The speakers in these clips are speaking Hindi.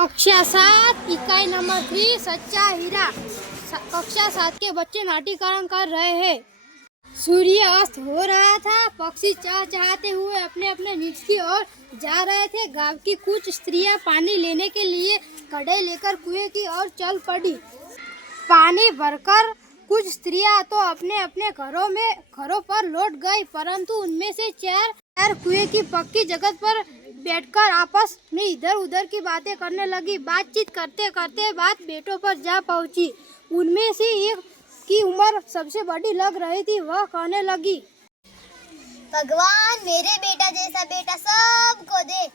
कक्षा 7 इकाई नंबर 3 सच्चा हीरा। कक्षा 7 के बच्चे नाट्यकरण कर रहे हैं। सूर्य अस्त हो रहा था। पक्षी चहचहाते हुए अपने अपने निज की ओर जा रहे थे। गांव की कुछ स्त्रियां पानी लेने के लिए कड़े लेकर कुएं की ओर चल पड़ी। पानी भरकर कुछ स्त्रियां तो अपने अपने घरों पर लौट गई, परंतु उनमें से चार कुएं की पक्की जगह पर बैठकर आपस में इधर उधर की बातें करने लगी। बातचीत करते करते बात बेटों पर जा पहुंची। उनमें से एक की उम्र सबसे बड़ी लग रही थी। वह कहने लगी, भगवान मेरे बेटा जैसा बेटा सबको दे।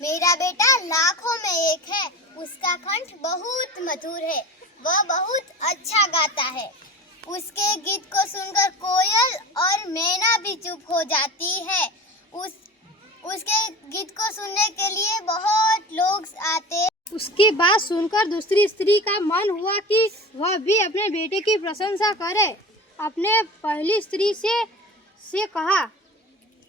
मेरा बेटा लाखों में एक है। उसका कंठ बहुत मधुर है। वह बहुत अच्छा गाता है। उसके गीत को सुनकर कोयल और मैना भी चुप हो जाती है। उसके गीत को सुनने के लिए बहुत लोग आते। उसकी बात सुनकर दूसरी स्त्री का मन हुआ कि वह भी अपने बेटे की प्रशंसा करे। अपने पहली स्त्री से कहा,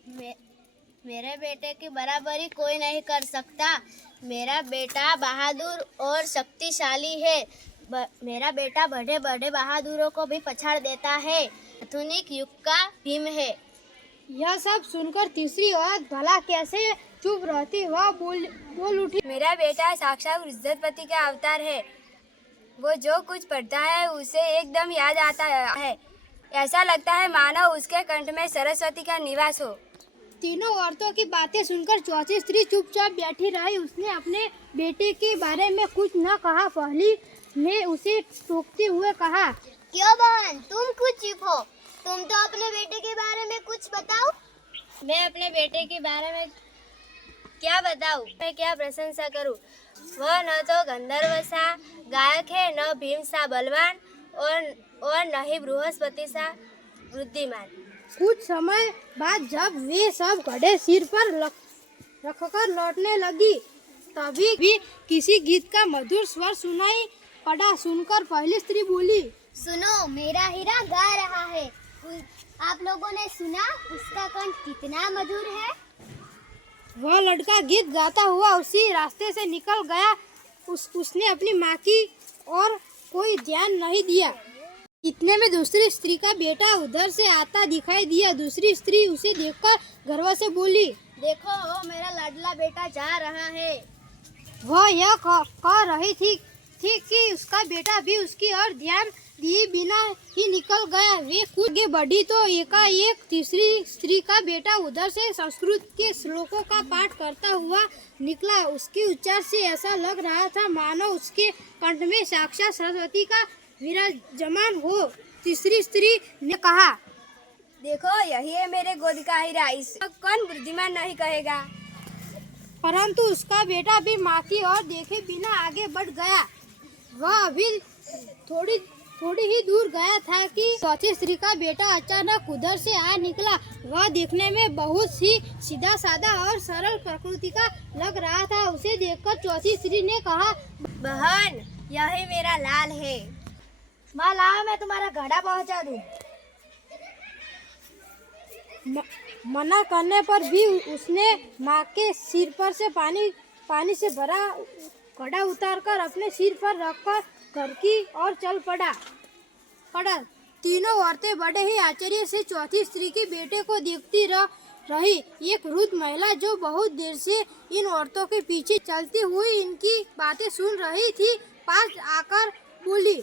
मेरे बेटे की बराबरी कोई नहीं कर सकता। मेरा बेटा बहादुर और शक्तिशाली है। मेरा बेटा बड़े बड़े बहादुरों को भी पछाड़ देता है। आधुनिक युग का भीम है। यह सब सुनकर तीसरी औरत भला कैसे चुप रहती, वह बोल उठी, मेरा बेटा साक्षात बृहस्पति का अवतार है। वो जो कुछ पढ़ता है उसे एकदम याद आता है। ऐसा लगता है मानो उसके कंठ में सरस्वती का निवास हो। तीनों औरतों की बातें सुनकर चौथी स्त्री चुपचाप बैठी रही। उसने अपने बेटे के बारे में कुछ न कहा। पहली ने उसे टोकते हुए कहा, क्यों बहन, तुम कुछ चुप हो? तुम तो अपने बेटे के बारे में कुछ बताओ। मैं अपने बेटे के बारे में क्या बताऊं? मैं क्या प्रशंसा करूं? वह न तो गंधर्व सा गायक है, न भीम सा बलवान और न ही बृहस्पति सा बुद्धिमान। कुछ समय बाद जब वे सब घड़े सिर पर रखकर लौटने लगी, तभी भी किसी गीत का मधुर स्वर सुनाई पड़ा। सुनकर पहली स्त्री बोली, सुनो, मेरा हीरा गा रहा है। आप लोगों ने सुना उसका कंठ कितना मधुर है? वह लड़का गीत गाता हुआ उसी रास्ते से निकल गया। उसने अपनी माँ की और कोई ध्यान नहीं दिया। इतने में दूसरी स्त्री का बेटा उधर से आता दिखाई दिया। दूसरी स्त्री उसे देखकर गर्व से बोली, देखो, वो मेरा लाडला बेटा जा रहा है। वह यह कह रही थी कि उसका बेटा भी उसकी ओर ध्यान दिए बिना ही निकल गया। वे कुछ आगे बढ़ी तो एकाएक तीसरी स्त्री का बेटा उधर से संस्कृत के श्लोकों का पाठ करता हुआ निकला। उसके उच्चार से ऐसा लग रहा था मानो उसके कंठ में साक्षात सरस्वती का विराजमान हो। तीसरी स्त्री ने कहा, देखो, यही है मेरे गोद का हीरा। इसको कौन बुद्धिमान नहीं कहेगा? परंतु उसका बेटा भी माँ की ओर देखे बिना आगे बढ़ गया। वह अभी थोड़ी ही दूर गया था कि चौथी स्त्री का बेटा अचानक उधर से आ निकला। वह देखने में बहुत ही सीधा साधा और सरल प्रकृति का लग रहा था। उसे देखकर चौथी स्त्री ने कहा, बहन, यही मेरा लाल है। माँ लाओ, मैं तुम्हारा घड़ा पहुंचा दूं। मना करने पर भी उसने माँ के सिर पर से पानी से भरा घड़ा उतारकर अपने सिर पर रखकर घर की ओर चल पड़ा। तीनों औरतें बड़े ही आश्चर्य से चौथी स्त्री के बेटे को देखती रही। एक वृद्ध महिला जो बहुत देर से इन औरतों के पीछे चलती हुई इनकी बातें सुन रही थी, पास आकर बोली,